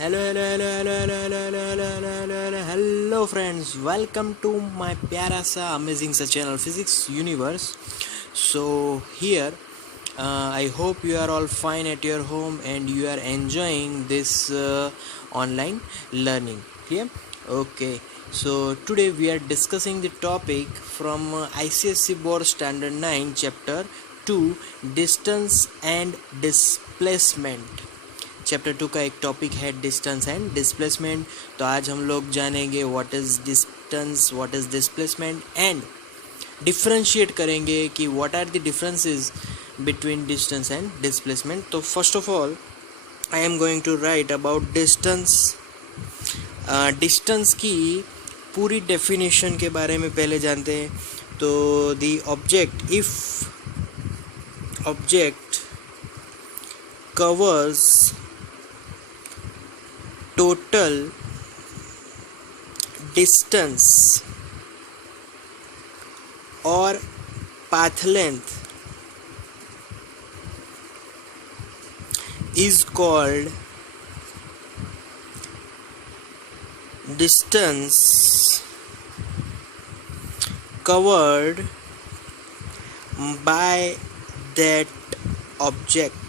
Hello friends, welcome to my प्यारा सा amazing सा channel physics universe. So here I hope you are all fine at your home and you are enjoying this online learning. Clear? Okay. So today we are discussing the topic from ICSE Board Standard 9 Chapter 2, Distance and Displacement. Chapter 2 का एक topic है distance and displacement. तो आज हम लोग जानेंगे what is distance, what is displacement and differentiate करेंगे कि what are the differences between distance and displacement. तो first of all I am going to write about distance. Distance की पूरी डेफिनेशन के बारे में पहले जानते हैं. तो the object, if object covers total distance or path length is called distance covered by that object.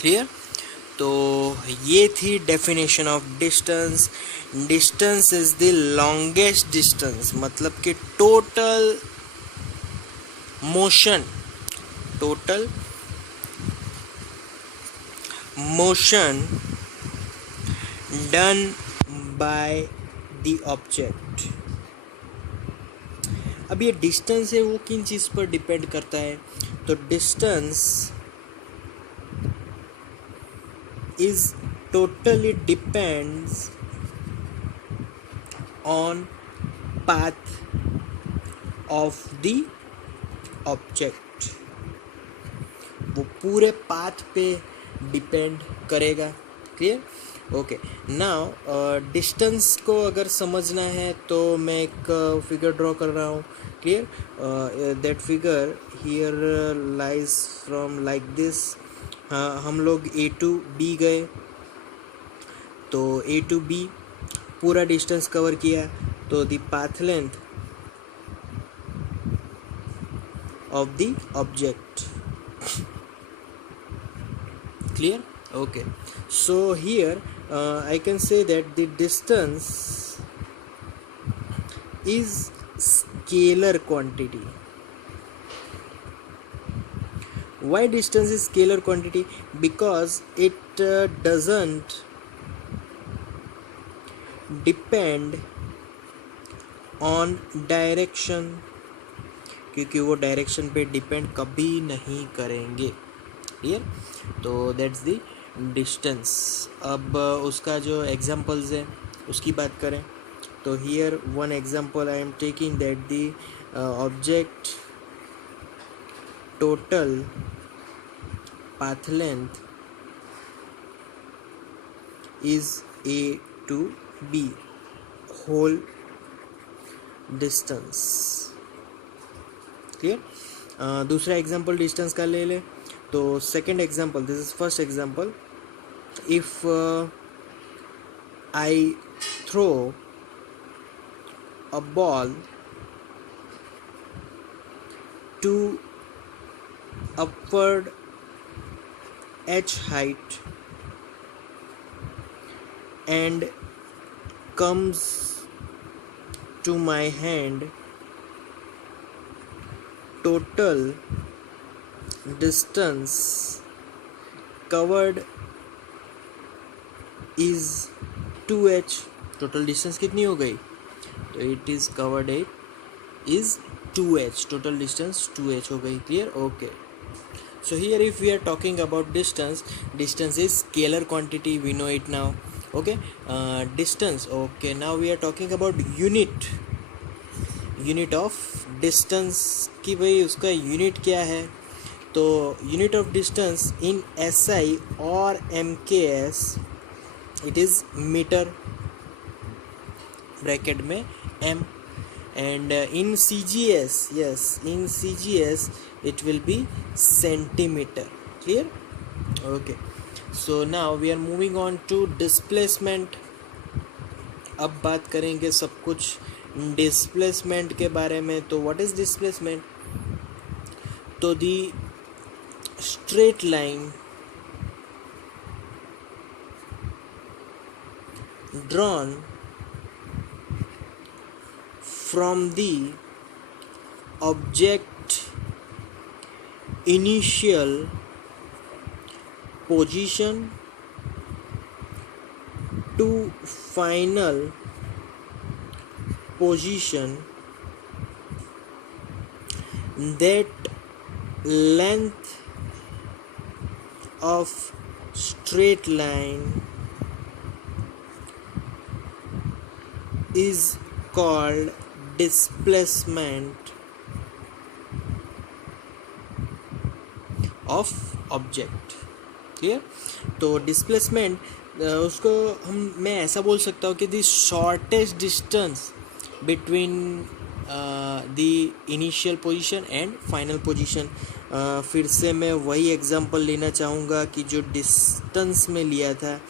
Clear? तो ये थी definition of distance. Distance is the longest distance, मतलब कि total motion done by the object. अब ये distance है वो किन चीज़ पर डिपेंड करता है? तो distance is totally depends on path of the object. वो पूरे पाथ पे डिपेंड करेगा. क्लियर? ओके. नाउ डिस्टेंस को अगर समझना है तो मैं एक फिगर ड्रॉ कर रहा हूँ. Clear? That figure here lies from like this. हाँ, हम लोग A to B गए तो A to B पूरा डिस्टेंस कवर किया. तो the path length of the object. Clear? Okay. So here I can say that the distance is scalar quantity. Why distance is scalar quantity? Because it doesn't depend on direction, क्योंकि वो direction पे depend कभी नहीं करेंगे. Clear? तो that's the distance. अब उसका जो एग्जांपल्स है उसकी बात करें तो here one example I am taking that the object total path length is A to B whole distance. Clear? दूसरा एग्जांपल डिस्टेंस का ले ले तो second example, this is first example. If I throw a ball to upward h height and comes to my hand, total distance covered is 2h. total distance कितनी हो गई? तो it is covered is 2h. total distance 2h हो गई. Clear? Okay. So here if we are talking about distance is scalar quantity, we know it now. Okay. Distance. Okay, now we are talking about unit of distance कि भाई उसका unit क्या है. तो unit of distance in SI और MKS it is metre bracket में M, and in CGS, yes, in CGS it will be centimeter. Clear? Okay. So now we are moving on to displacement. अब बात करेंगे सब कुछ displacement के बारे में. तो व्हाट इज डिस्प्लेसमेंट? तो दी straight line drawn from the object initial position to final position, that length of straight line is called displacement of object. Clear? तो डिस्प्लेसमेंट उसको मैं ऐसा बोल सकता हूँ कि the shortest distance between the initial position and final position. फिर से मैं वही एग्जांपल लेना चाहूँगा कि जो डिस्टेंस में लिया था.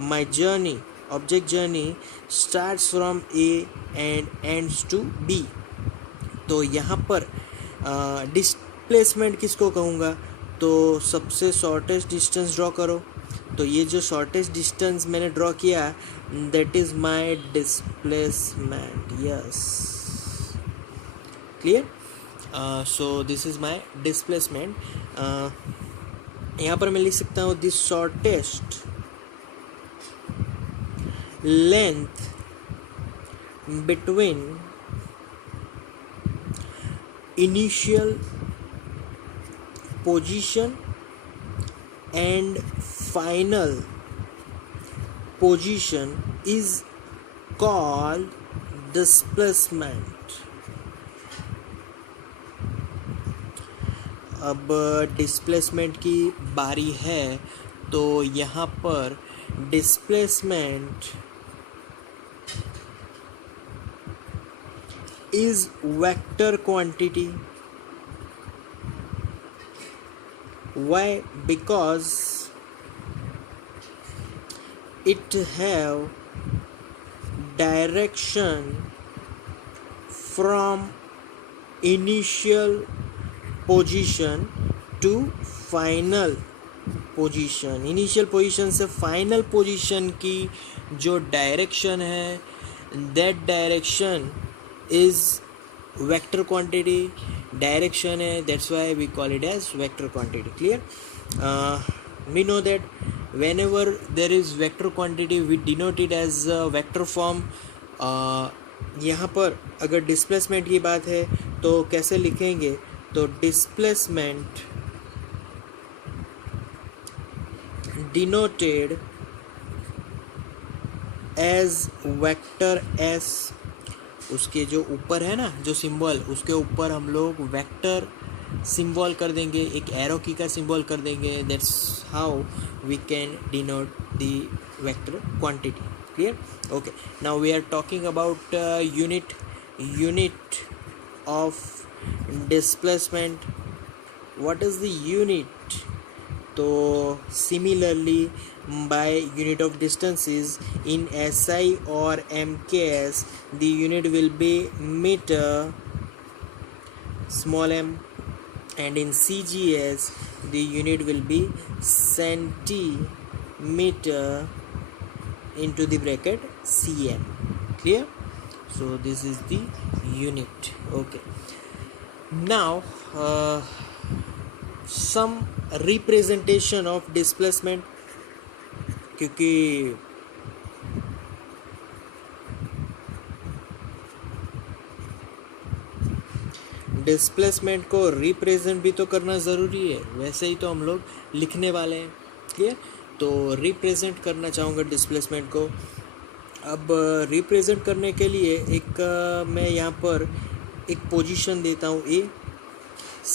My journey, object journey starts from A and ends to B. तो यहाँ पर डिस्प्लेसमेंट किसको कहूँगा? तो सबसे शॉर्टेस्ट डिस्टेंस ड्रॉ करो. तो ये जो शॉर्टेस्ट डिस्टेंस मैंने ड्रॉ किया, that is my displacement. Yes, clear? So this is my displacement. यहाँ पर मैं लिख सकता हूँ this shortest length between initial position and final position is called displacement. अब डिस्प्लेसमेंट की बारी है. तो यहाँ पर displacement is vector quantity. Why? Because it have direction from initial position to final position. Initial position से फाइनल पोजीशन की जो डायरेक्शन है, that direction is vector quantity. Direction है, that's why we call it as vector quantity. Clear? We know that whenever there is vector quantity we denote it as a vector form. यहाँ पर अगर displacement की बात है तो कैसे लिखेंगे? तो displacement denoted as vector s. उसके जो ऊपर है ना जो सिंबल, उसके ऊपर हम लोग वेक्टर सिंबल कर देंगे, एक एरो की का सिंबल कर देंगे. That's how we can denote the vector quantity. Clear? Okay, now we are talking about unit of displacement. What is the unit? तो similarly by unit of distances in SI or MKS the unit will be meter small m, and in CGS the unit will be centimeter into the bracket cm. Clear? So this is the unit. Okay, now some representation of displacement. क्योंकि displacement को represent भी तो करना ज़रूरी है, वैसे ही तो हम लोग लिखने वाले हैं. क्लियर? तो रिप्रेजेंट करना चाहूँगा डिस्प्लेसमेंट को. अब रिप्रेजेंट करने के लिए एक मैं यहाँ पर एक पोजीशन देता हूँ A,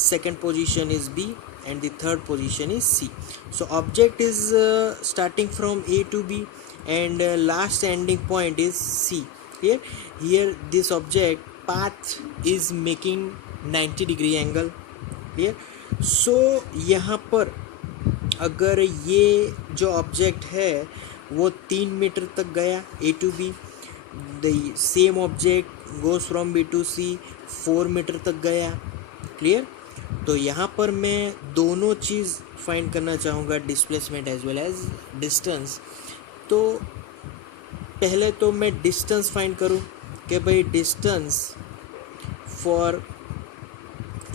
second position is B and the third position is C. So object is starting from A to B and last ending point is C. Here this object path is making 90 degree angle. Here, so यहाँ पर अगर ये जो object है वो 3 metre तक गया A to B, the same object goes from B to C 4 metre तक गया। क्लियर? तो यहाँ पर मैं दोनों चीज़ फाइंड करना चाहूँगा, displacement as well as distance. तो पहले तो मैं डिस्टेंस फाइंड करूँ कि भाई distance for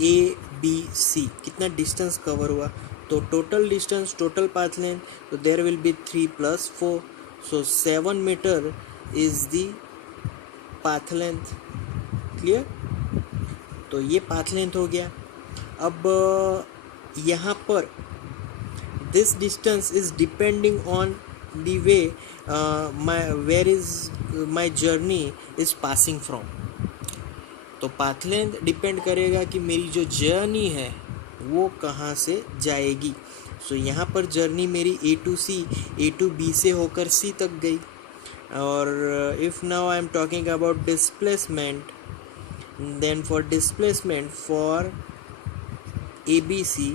A B C कितना डिस्टेंस कवर हुआ। तो total distance, total path length, तो there will be 3 + 4, so 7 metre is the path length. Clear? तो ये पाथ लेंथ हो गया। अब यहाँ पर this distance is depending on the way my where is my journey is passing from. तो path length depend करेगा कि मेरी जो जर्नी है वो कहाँ से जाएगी। सो यहाँ पर जर्नी मेरी A to C, A to B से होकर सी तक गई। और if now I am talking about displacement, then for displacement for ABC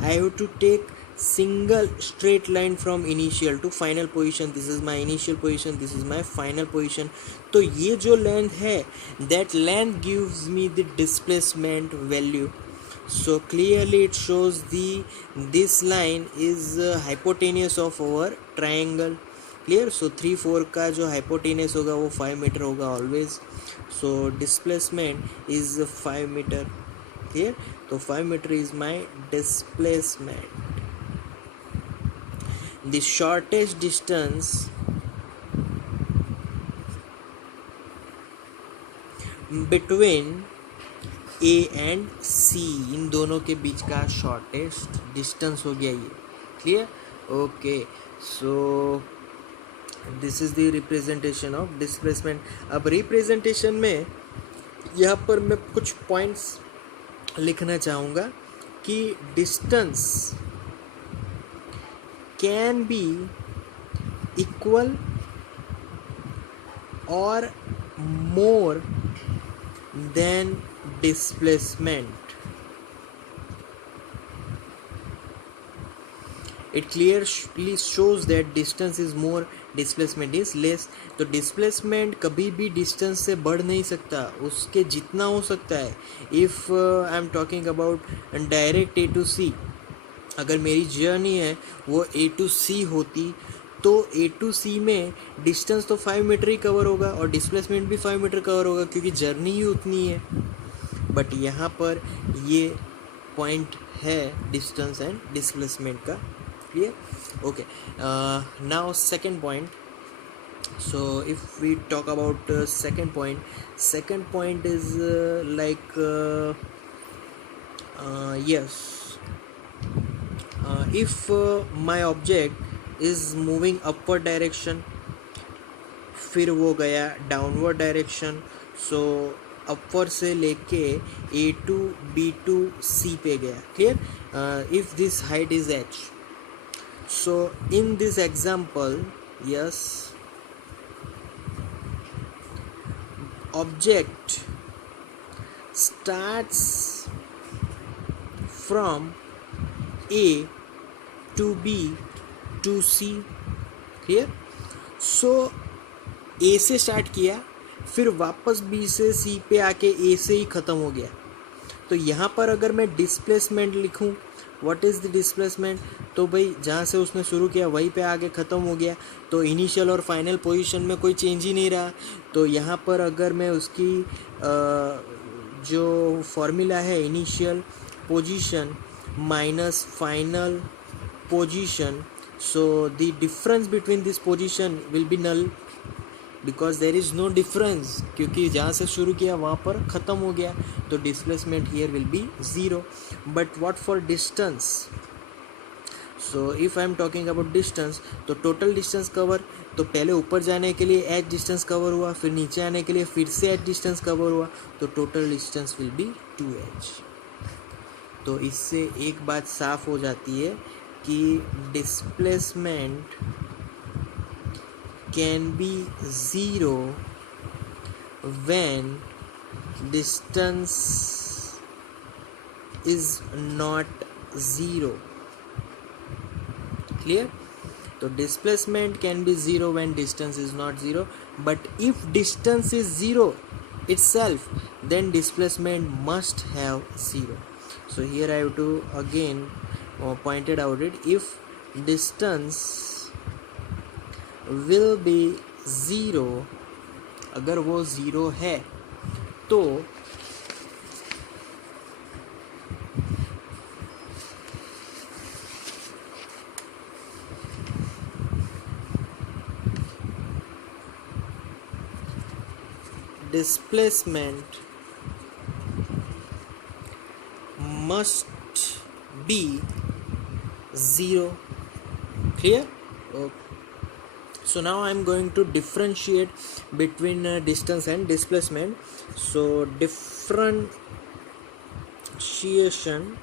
I have to take single straight line from initial to final position. This is my initial position, this is my final position. तो ये जो length है, that length gives me the displacement value. So clearly it shows this line is hypotenuse of our triangle. Clear? So 3-4 का जो hypotenuse होगा वो 5 metre होगा always. So displacement is 5 metre. Clear? तो 5 metre is my displacement. The shortest distance between A and C, इन दोनों के बीच का शॉर्टेस्ट डिस्टेंस हो गया ये। Clear? Okay, so this is the representation of displacement. अब रिप्रेजेंटेशन में यहाँ पर मैं कुछ पॉइंट्स लिखना चाहूँगा कि डिस्टेंस कैन बी इक्वल और more than displacement. It clearly shows that distance is more, displacement is less. तो डिस्प्लेसमेंट कभी भी डिस्टेंस से बढ़ नहीं सकता, उसके जितना हो सकता है। If I am talking about direct A to C, अगर मेरी जर्नी है वो ए टू सी होती तो ए टू सी में डिस्टेंस तो 5 मीटर ही कवर होगा और डिस्प्लेसमेंट भी 5 मीटर कवर होगा, क्योंकि जर्नी ही उतनी है। बट यहाँ पर ये पॉइंट है डिस्टेंस एंड डिस्प्लेसमेंट का। Clear? Okay, now second point. So if we talk about second point is yes, if my object is moving upward direction, फिर वो गया डाउनवर्ड डायरेक्शन, सो अपवर्ड से लेके ए टू बी टू सी पे गया। Clear? If this height is H, so in this example, yes, object starts from A to B to C. Clear? so A से start किया, फिर वापस B से C पे आके A से ही ख़त्म हो गया। तो यहाँ पर अगर मैं डिस्प्लेसमेंट लिखूँ, व्हाट इज़ द डिस्प्लेसमेंट, तो भाई जहाँ से उसने शुरू किया वहीं पे आगे ख़त्म हो गया। तो इनिशियल और फाइनल पोजीशन में कोई चेंज ही नहीं रहा। तो यहाँ पर अगर मैं उसकी जो फॉर्मूला है, initial position minus final position, so the difference between this position will be null, because there is no difference, क्योंकि जहाँ से शुरू किया वहाँ पर ख़त्म हो गया। तो displacement here will be 0। But what for distance, so if I am talking about distance, तो टोटल डिस्टेंस कवर, तो पहले ऊपर जाने के लिए एच डिस्टेंस कवर हुआ, फिर नीचे आने के लिए फिर से एच डिस्टेंस कवर हुआ, तो total distance will be 2h। तो इससे एक बात साफ हो जाती है कि displacement can be 0 when distance is not 0. Clear? So displacement can be 0 when distance is not 0, but if distance is 0 itself, then displacement must have 0. So here I have to again pointed out it, if distance will be 0, अगर वो 0 है तो displacement must be 0. Clear? Okay. So now I am going to differentiate between distance and displacement. So differentiation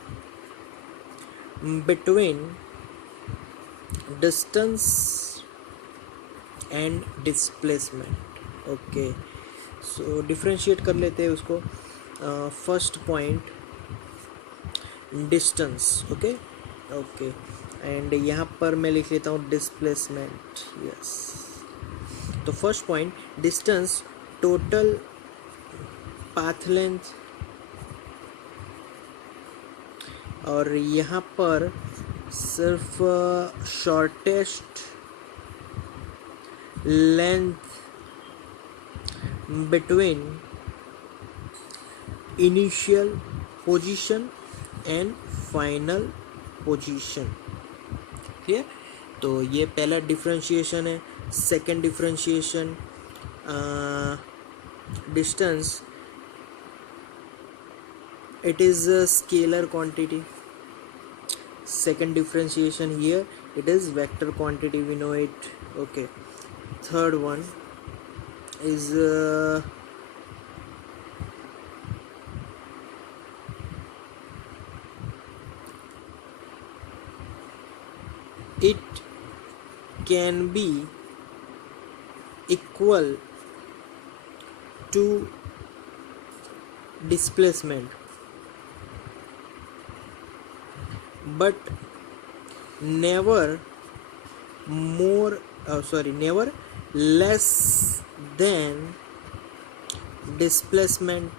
between distance and displacement. Okay, so differentiate कर लेते हैं उसको. First point, distance. Okay, and यहाँ पर मैं लिख लेता हूँ डिस्प्लेसमेंट. यस, तो first point, distance total path length, और यहाँ पर सिर्फ shortest length between initial position and final position. ठीक है, तो ये पहला डिफरेंशिएशन है. Second differentiation, distance it is a scalar quantity. Second differentiation here, it is vector quantity, we know it. Okay, third one is it can be equal to displacement, but never never less than displacement.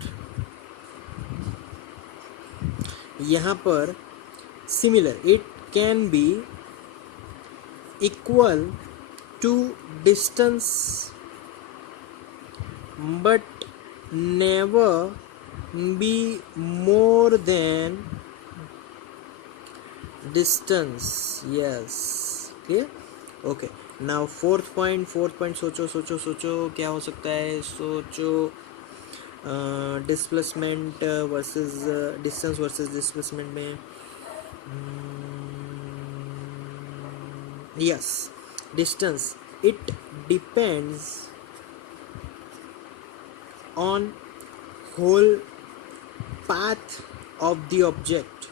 यहाँ पर similar, it can be equal to distance but never be more than distance. Yes, clear? Okay, now fourth point सोचो क्या हो सकता है. सोचो displacement versus distance versus displacement में. Yes, distance, it depends on whole path of the object.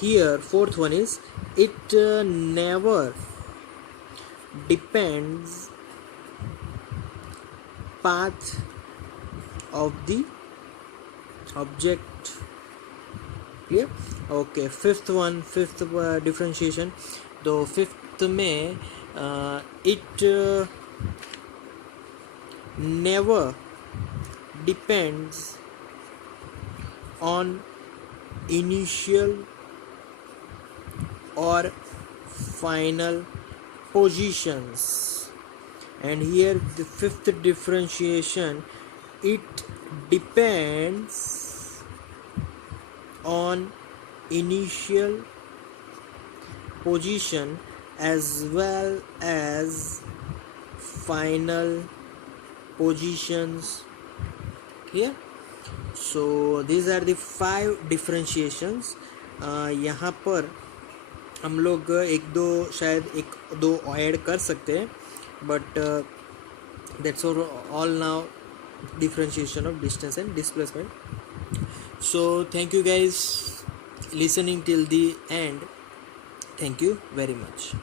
Here fourth one is, it never depends path of the object. Clear? Okay, fifth differentiation. तो fifth में it never depends on initial or final positions. And here the fifth differentiation, it depends on initial position as well as final positions. Here, so these are the 5 differentiations. यहाँ पर हम लोग एक दो शायद एक दो ऐड कर सकते हैं, but that's all now differentiation of distance and displacement. So thank you guys listening till the end. Thank you very much.